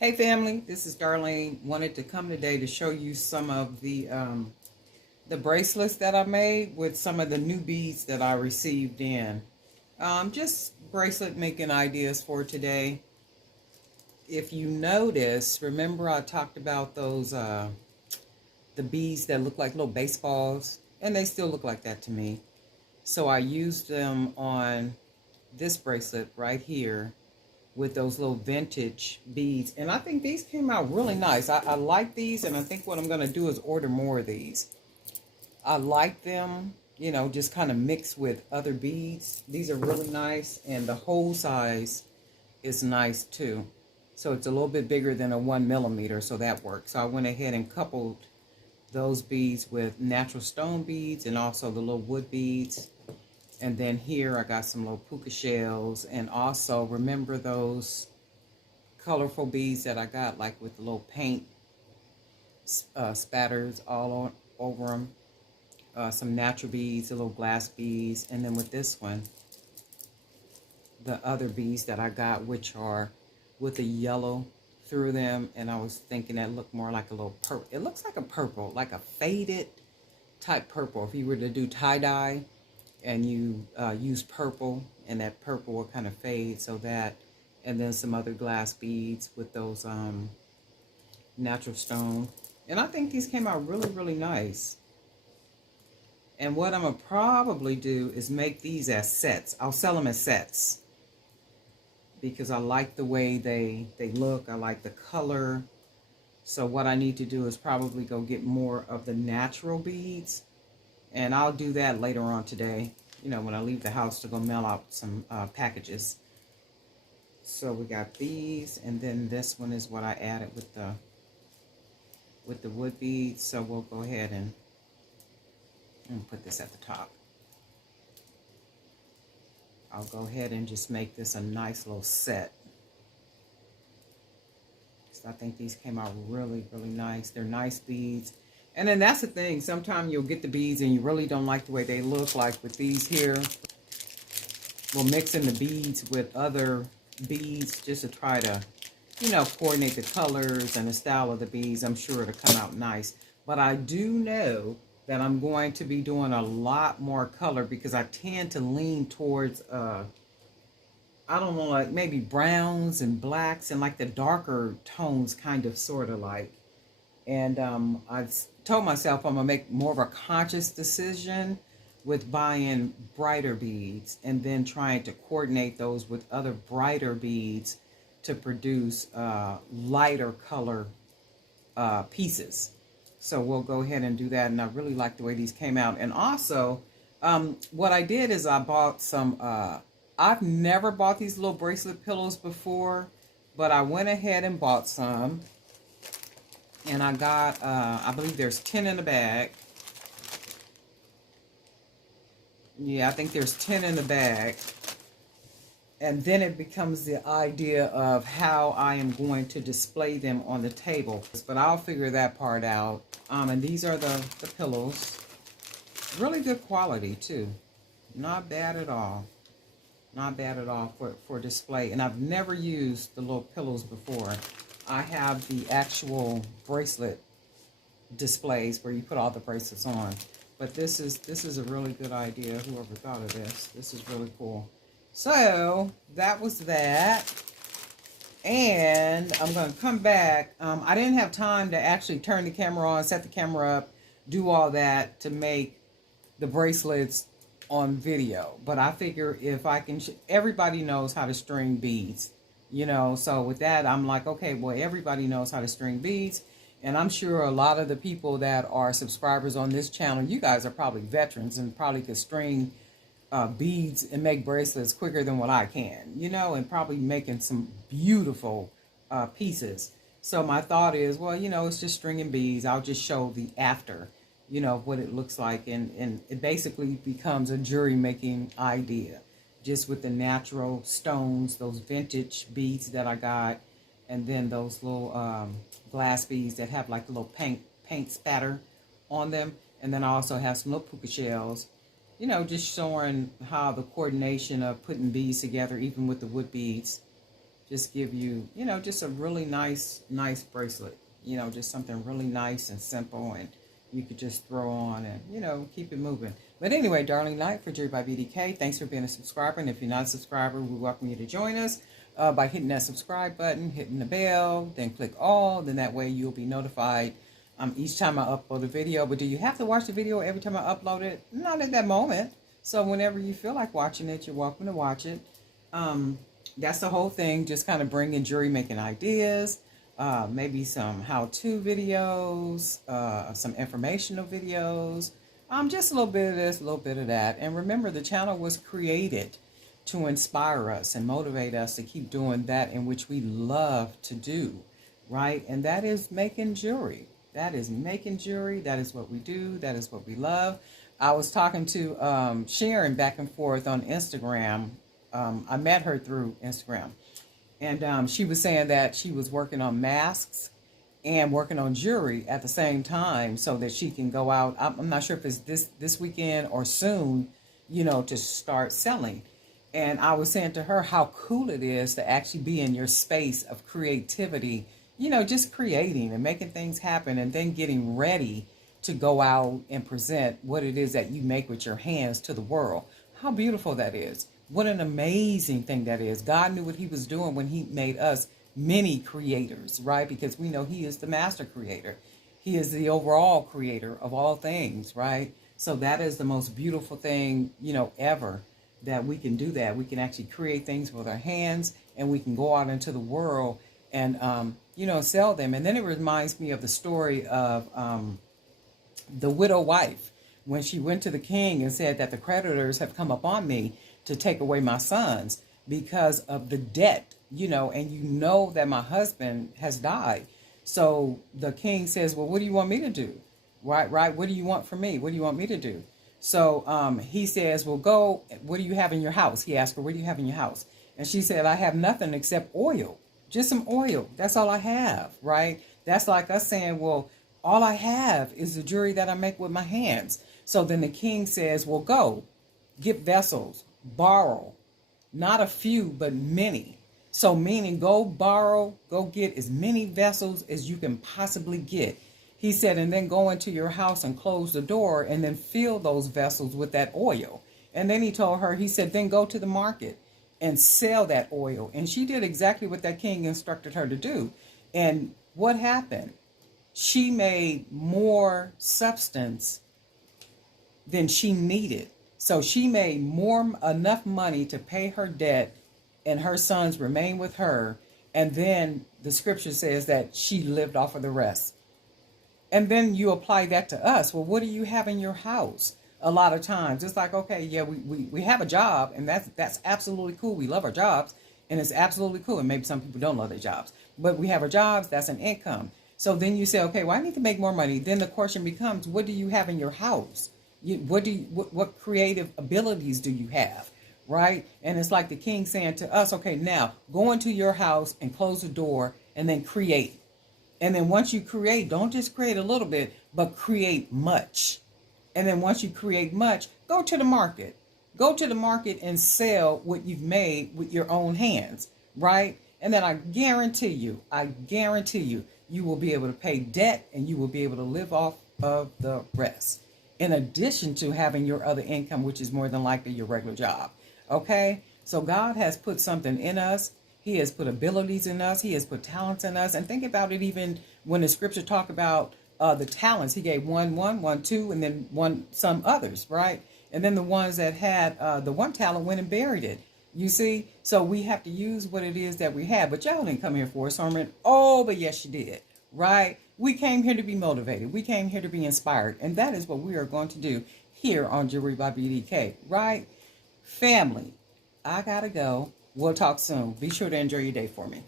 Hey family, this is Darlene. Wanted to come today to show you some of the bracelets that I made with some of the new beads that I received in. Just bracelet making ideas for today. If you notice, remember I talked about those the beads that look like little baseballs, and they still look like that to me. So I used them on this bracelet right here with those little vintage beads. And I think these came out really nice. I like these, and I think what I'm going to do is order more of these. I like them, you know, just kind of mixed with other beads. These are really nice, and the hole size is nice too. So it's a little bit bigger than a 1 millimeter, so that works. So I went ahead and coupled those beads with natural stone beads and also the little wood beads. And then here I got some little puka shells, and also remember those colorful beads that I got, like with the little paint spatters all over them. Some natural beads, the little glass beads, and then with this one, the other beads that I got, which are with the yellow through them. And I was thinking that looked more like a little purple. It looks like a purple, like a faded type purple. If you were to do tie-dye and you use purple, and that purple will kind of fade, so that, and then some other glass beads with those natural stone. And I think these came out really, really nice. And what I'm going to probably do is make these as sets. I'll sell them as sets because I like the way they look. I like the color. So what I need to do is probably go get more of the natural beads. And I'll do that later on today, you know, when I leave the house to go mail out some packages. So we got these, and then this one is what I added with the wood beads. So we'll go ahead and put this at the top. I'll go ahead and just make this a nice little set. So I think these came out really, really nice. They're nice beads. And then that's the thing. Sometimes you'll get the beads and you really don't like the way they look. Like with these here, we'll mix in the beads with other beads just to try to, you know, coordinate the colors and the style of the beads. I'm sure it'll come out nice. But I do know that I'm going to be doing a lot more color because I tend to lean towards, I don't know, like maybe browns and blacks and like the darker tones, kind of, sort of like. And I've told myself I'm going to make more of a conscious decision with buying brighter beads and then trying to coordinate those with other brighter beads to produce lighter color pieces. So we'll go ahead and do that. And I really like the way these came out. And also, what I did is I bought some, I've never bought these little bracelet pillows before, but I went ahead and bought some. And I got, I believe there's 10 in the bag. Yeah, I think there's 10 in the bag. And then it becomes the idea of how I am going to display them on the table. But I'll figure that part out. And these are the pillows. Really good quality, too. Not bad at all. Not bad at all for display. And I've never used the little pillows before. I have the actual bracelet displays where you put all the bracelets on. But this is a really good idea. Whoever thought of this. This is really cool. So that was that. And I'm going to come back. I didn't have time to actually turn the camera on, set the camera up, do all that to make the bracelets on video. But I figure if I can, everybody knows how to string beads. You know, so with that, I'm like, okay, well, everybody knows how to string beads. And I'm sure a lot of the people that are subscribers on this channel, you guys are probably veterans and probably could string beads and make bracelets quicker than what I can, you know, and probably making some beautiful pieces. So my thought is, well, you know, it's just stringing beads. I'll just show the after, you know, what it looks like. And it basically becomes a jewelry making idea. Just with the natural stones, those vintage beads that I got, and then those little glass beads that have like a little paint spatter on them. And then I also have some little puka shells, you know, just showing how the coordination of putting beads together, even with the wood beads, just give you, you know, just a really nice bracelet. You know, just something really nice and simple, and you could just throw on and, you know, keep it moving. But anyway, Darlene Knight for Jewelry by BDK. Thanks for being a subscriber. And if you're not a subscriber, we welcome you to join us by hitting that subscribe button, hitting the bell, then click all. Then that way you'll be notified each time I upload a video. But do you have to watch the video every time I upload it? Not at that moment. So whenever you feel like watching it, you're welcome to watch it. That's the whole thing, just kind of bringing jewelry making ideas, maybe some how-to videos, some informational videos, just a little bit of this, a little bit of that. And remember, the channel was created to inspire us and motivate us to keep doing that in which we love to do, right? And that is making jewelry. That is making jewelry. That is what we do. That is what we love. I was talking to Sharon back and forth on Instagram. I met her through Instagram. And she was saying that she was working on masks and working on jewelry at the same time so that she can go out. I'm not sure if it's this weekend or soon, you know, to start selling. And I was saying to her how cool it is to actually be in your space of creativity, you know, just creating and making things happen and then getting ready to go out and present what it is that you make with your hands to the world. How beautiful that is. What an amazing thing that is. God knew what he was doing when he made us mini creators, right? Because we know he is the master creator. He is the overall creator of all things, right? So that is the most beautiful thing, you know, ever, that we can do that. We can actually create things with our hands, and we can go out into the world and, you know, sell them. And then it reminds me of the story of the widow wife, when she went to the king and said that the creditors have come upon me to take away my sons because of the debt, you know, and you know that my husband has died. So the king says, well, what do you want me to do? Right? What do you want from me? What do you want me to do? So he says, well, go, what do you have in your house? He asked her, what do you have in your house? And she said, I have nothing except oil, just some oil. That's all I have, right? That's like us saying, well, all I have is the jewelry that I make with my hands. So then the king says, well, go get vessels, borrow, not a few, but many. So meaning go borrow, go get as many vessels as you can possibly get. He said, and then go into your house and close the door and then fill those vessels with that oil. And then he told her, he said, then go to the market and sell that oil. And she did exactly what that king instructed her to do. And what happened? She made more substance than she needed. So she made enough money to pay her debt, and her sons remained with her. And then the scripture says that she lived off of the rest. And then you apply that to us. Well, what do you have in your house? A lot of times it's like, okay, yeah, we have a job, and that's absolutely cool. We love our jobs, and it's absolutely cool. And maybe some people don't love their jobs, but we have our jobs. That's an income. So then you say, okay, well, I need to make more money. Then the question becomes, what do you have in your house? What creative abilities do you have, right? And it's like the king saying to us, okay, now go into your house and close the door and then create. And then once you create, don't just create a little bit, but create much. And then once you create much, go to the market. Go to the market and sell what you've made with your own hands, right? And then I guarantee you, you will be able to pay debt, and you will be able to live off of the rest, in addition to having your other income, which is more than likely your regular job. Okay? So God has put something in us. He has put abilities in us. He has put talents in us. And think about it, even when the scripture talk about the talents, he gave one, two, and then some others, right? And then the ones that had the one talent went and buried it. You see? So we have to use what it is that we have. But y'all didn't come here for a sermon. Oh, but yes, you did. Right? We came here to be motivated. We came here to be inspired. And that is what we are going to do here on Jewelry by BDK. Right? Family, I gotta go. We'll talk soon. Be sure to enjoy your day for me.